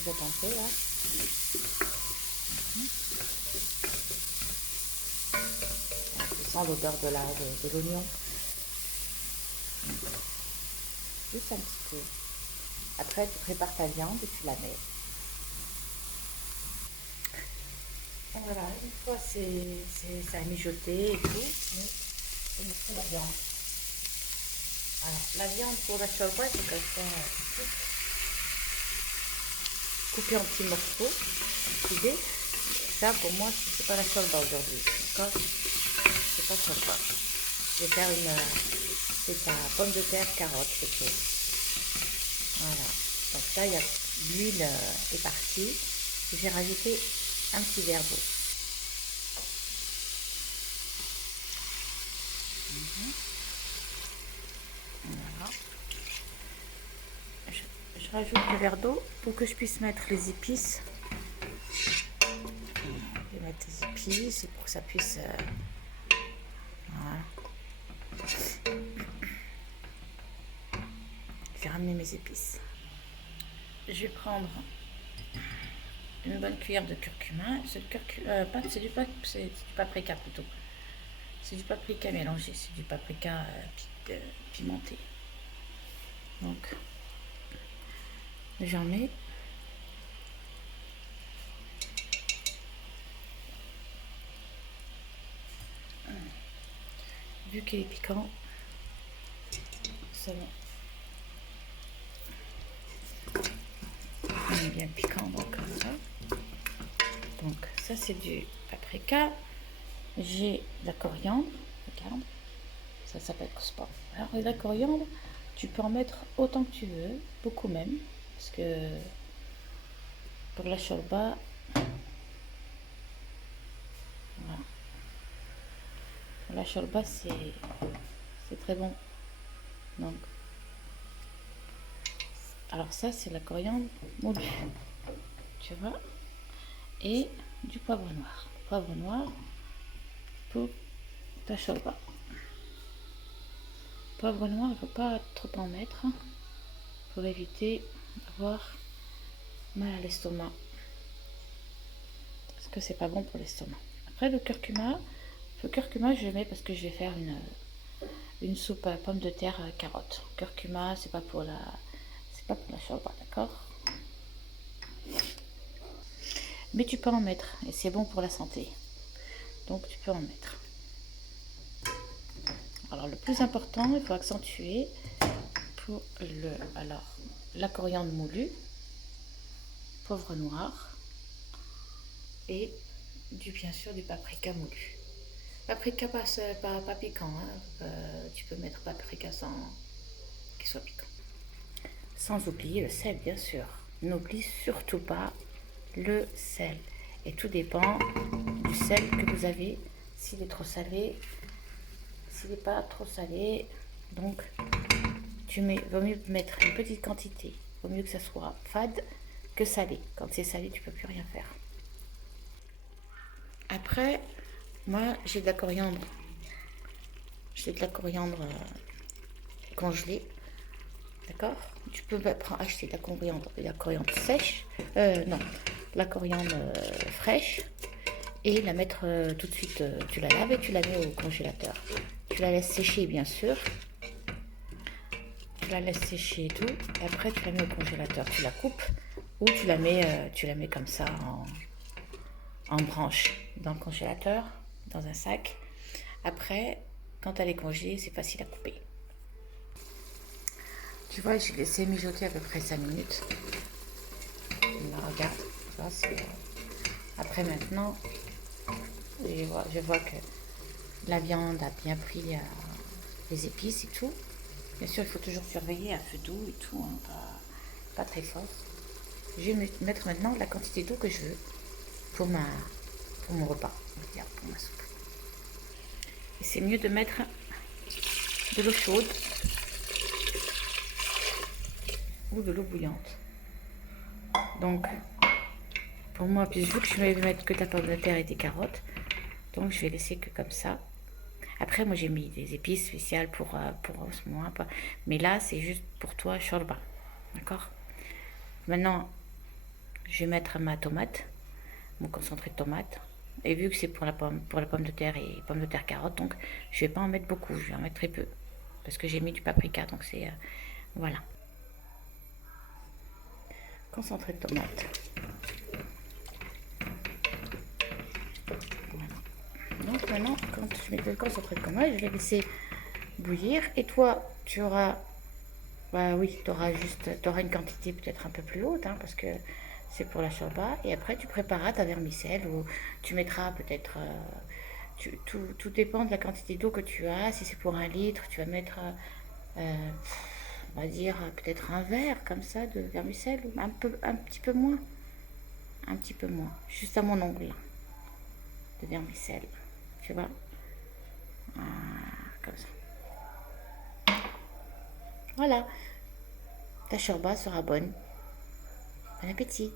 Je vais tenter là. Tu sens l'odeur de l'oignon. Juste un petit peu. Après, tu prépares ta viande et tu la mets. Voilà, une fois ça a mijoté et tout, je mettrai la viande. Alors, la viande pour la shorba, c'est comme ça, coupée en petits morceaux, coupée. Ça, pour moi, c'est pas la shorba aujourd'hui, d'accord? C'est pas shorba. Je vais faire c'est ça, pomme de terre, carotte, c'est tout. Voilà. Donc là, l'huile est partie. J'ai rajouté un petit verre d'eau. Voilà. Je rajoute le verre d'eau pour que je puisse mettre les épices. Je vais mettre les épices et pour que ça puisse... voilà. Je vais ramener mes épices. Je vais prendre une bonne cuillère de curcuma. C'est du paprika plutôt. C'est du paprika mélangé, c'est du paprika pimenté. Donc, j'en mets. Vu qu'il est piquant, c'est bon. On est bien piquant, donc comme ça. Donc, ça, c'est du paprika. J'ai de la coriandre. Regarde. Ça s'appelle cospa. Alors, la coriandre, tu peux en mettre autant que tu veux, beaucoup même, parce que pour la shorba, voilà. Pour la shorba, c'est très bon. Donc, alors ça, c'est la coriandre moulue, tu vois, et du poivre noir. Poivre noir pour ta shorba. Poivre noir, il ne faut pas trop en mettre pour éviter d'avoir mal à l'estomac, parce que c'est pas bon pour l'estomac. Après le curcuma, je le mets parce que je vais faire une soupe à pommes de terre carottes. Curcuma, c'est pas pour la shorba, d'accord? Mais tu peux en mettre et c'est bon pour la santé. Donc tu peux en mettre. Alors le plus important, il faut accentuer pour la coriandre moulue, poivre noir et bien sûr du paprika moulu. Paprika pas piquant, hein. Tu peux mettre paprika sans qu'il soit piquant. Sans oublier le sel, bien sûr. N'oublie surtout pas le sel. Et tout dépend du sel que vous avez. S'il est trop salé, s'il n'est pas trop salé, donc vaut mieux mettre une petite quantité. Vaut mieux que ça soit fade que salé. Quand c'est salé, tu peux plus rien faire. Après, moi, j'ai de la coriandre. J'ai de la coriandre congelée. D'accord? Tu peux acheter de la coriandre sèche. Non, la coriandre fraîche. Et la mettre tout de suite. Tu la laves et tu la mets au congélateur. Tu la laisses sécher, bien sûr. Tu la laisses sécher et tout. Et après, tu la mets au congélateur. Tu la coupes ou tu la mets comme ça en branche dans le congélateur, dans un sac. Après, quand elle est congelée, c'est facile à couper. Tu vois, j'ai laissé mijoter à peu près 5 minutes. Là, regarde, tu vois, après maintenant, je vois que la viande a bien pris les épices et tout. Bien sûr, il faut toujours surveiller à feu doux et tout, hein, pas très fort. Je vais mettre maintenant la quantité d'eau que je veux pour mon repas, on va dire, pour ma soupe. Et c'est mieux de mettre de l'eau chaude ou de l'eau bouillante. Donc, pour moi, puis vu que je vais mettre que ta pomme de terre et des carottes, donc je vais laisser que comme ça. Après, moi j'ai mis des épices spéciales pour ce moment, mais là c'est juste pour toi shorba, d'accord? Maintenant, je vais mettre ma tomate, mon concentré de tomate. Et vu que c'est pour la pomme de terre et pomme de terre carotte, donc je vais pas en mettre beaucoup, je vais en mettre très peu. Parce que j'ai mis du paprika, donc c'est... voilà. Concentré de tomate. Voilà. Donc maintenant, quand je mets le concentré de tomate, je vais laisser bouillir. Et toi, tu auras... Bah oui, tu auras une quantité peut-être un peu plus haute, hein, parce que c'est pour la shorba. Et après, tu prépareras ta vermicelle ou tu mettras peut-être... tout dépend de la quantité d'eau que tu as. Si c'est pour 1 litre, tu vas mettre, on va dire, peut-être un verre comme ça de vermicelle, ou un petit peu moins. Un petit peu moins. Juste à mon ongle de vermicelle. Tu vois? Comme ça. Voilà. Ta shorba sera bonne. Bon appétit.